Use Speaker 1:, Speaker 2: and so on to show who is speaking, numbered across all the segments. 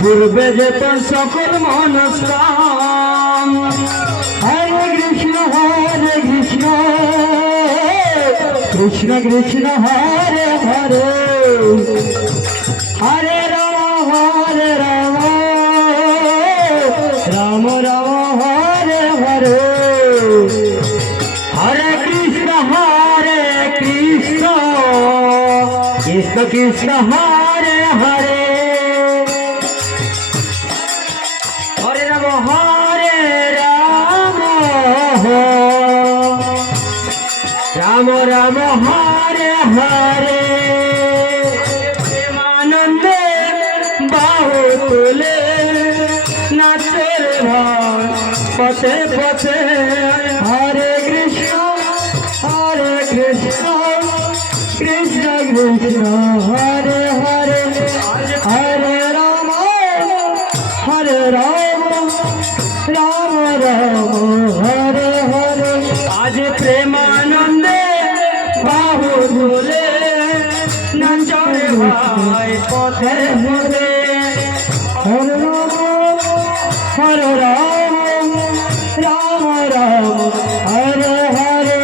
Speaker 1: পূর্বে যেত সকল মনস্কাম হরে কৃষ্ণ হরে কৃষ্ণ কৃষ্ণ কৃষ্ণ হরে হরে হরে কৃষ্ণ কৃষ্ণ হরে হরে হরে রাম হরে রাম রাম রাম হরে হরে আনন্দে বাহু তুলে নাচের পথে পথে হরে কৃষ্ণ হরে হরে হরে রাম হরে রাম রাম রাম হরে হরে আজ প্রেমানন্দে বাহু ধুলে নঞ্জনে ভাই পথে হরে হরে রাম হরে রাম রাম রাম হরে হরে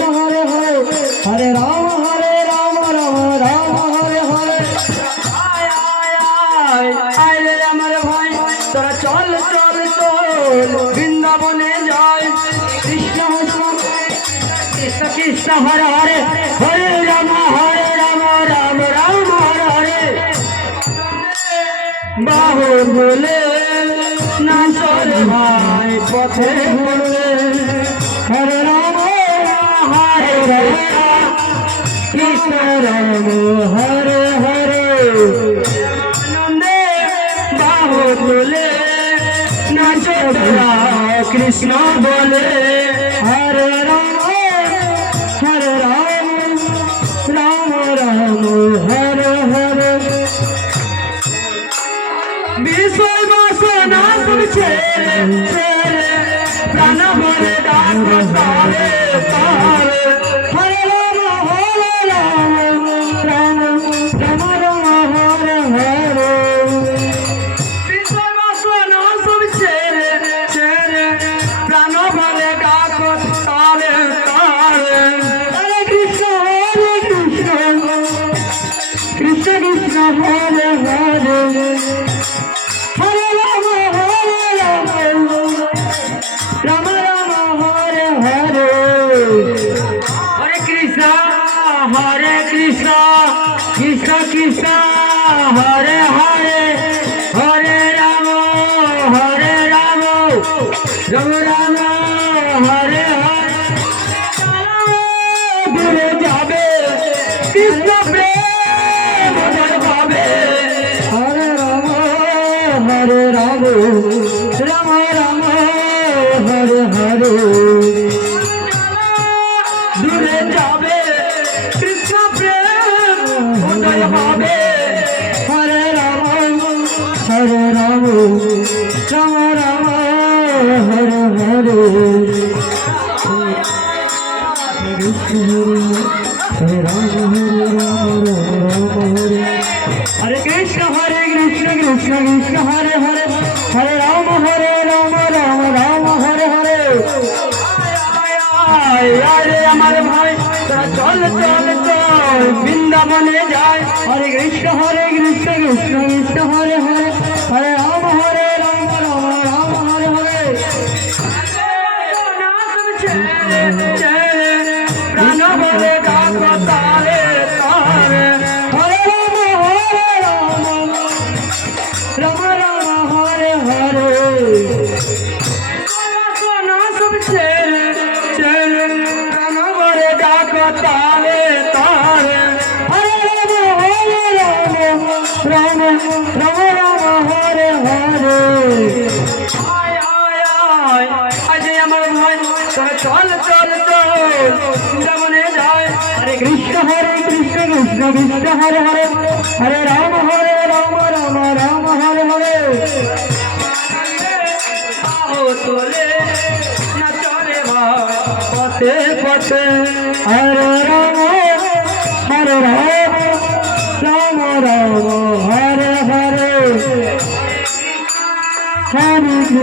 Speaker 2: রাম হরে হরে হরে রাম হরে হরে হরে আইলে আমার ভাই তোরা চল চল চল বৃন্দাবনে যায় কৃষ্ণ কৃষ্ণ কৃষ্ণ হরে হরে হরে রাম হরে রাম রাম রাম হরে হরে বাহু বলে না চলে ভাই পথে বলে तारे तारे কৃষ্ণ হরে হরে হরে রাম হরে রাম রাম রাম হরে যাবে হরে রাম হরে রাম রাম রাম রাম হরে রাম হরে রাম হরে হরে আমার ভাই বৃন্দাবনে যায় হরে কৃষ্ণ হরে কৃষ্ণ কৃষ্ণ কৃষ্ণ হরে রাম রাম হরে হরে আয় আয় আয় আজ আমার ভাই চল চল চল বৃন্দাবনে হরে কৃষ্ণ হরে কৃষ্ণ হরে হরে রাম হরে রাম রাম রাম হরে হরে তোলে না চলে পথে পথে হরে রাম হরে রাম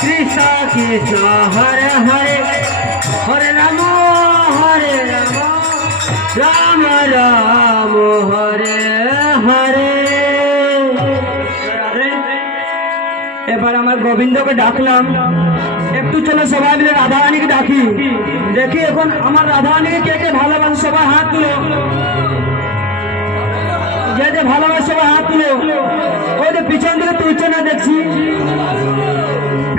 Speaker 2: কৃষ্ণ কৃষ্ণ হরে হরে হরে রাম হরে রাম রাম রাম হরে হরে
Speaker 3: এবার আমার গোবিন্দকে ডাকলাম একটু চলে সবাই মিলে রাধারানীকে ডাকি দেখি এখন আমার রাধারানীকে কে কে ভালোবাসে সবাই হাত তুলো যে যে ভালোবাসে সবাই হাত তুলো ওই যে পিছন থেকে তুলছে না দেখছি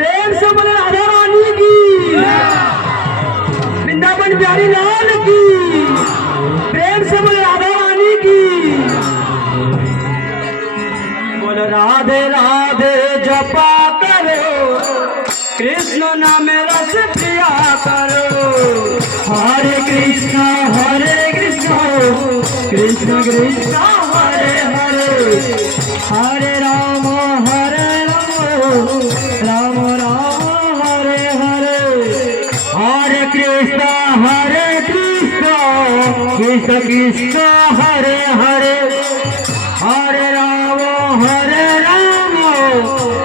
Speaker 3: प्रेम से बोले राधा रानी की वृंदावन प्यारी लाल की प्रेम से बोले राधा रानी की बोल राधे राधे जपा करो कृष्ण नाम रस प्रिया करो हरे कृष्ण हरे कृष्ण कृष्ण कृष्ण हरे हरे हरे राम हरे कृष्ण कृष्ण हरे हरे हरे राम हरे राम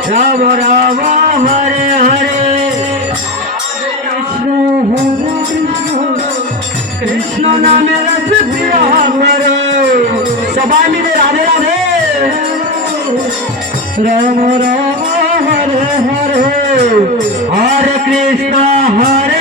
Speaker 3: राम राम हरे हरे कृष्ण हरे कृष्ण कृष्ण नाम रस प्रिया सबाई मिले राधे राधे राम राम हरे हरे हरे कृष्ण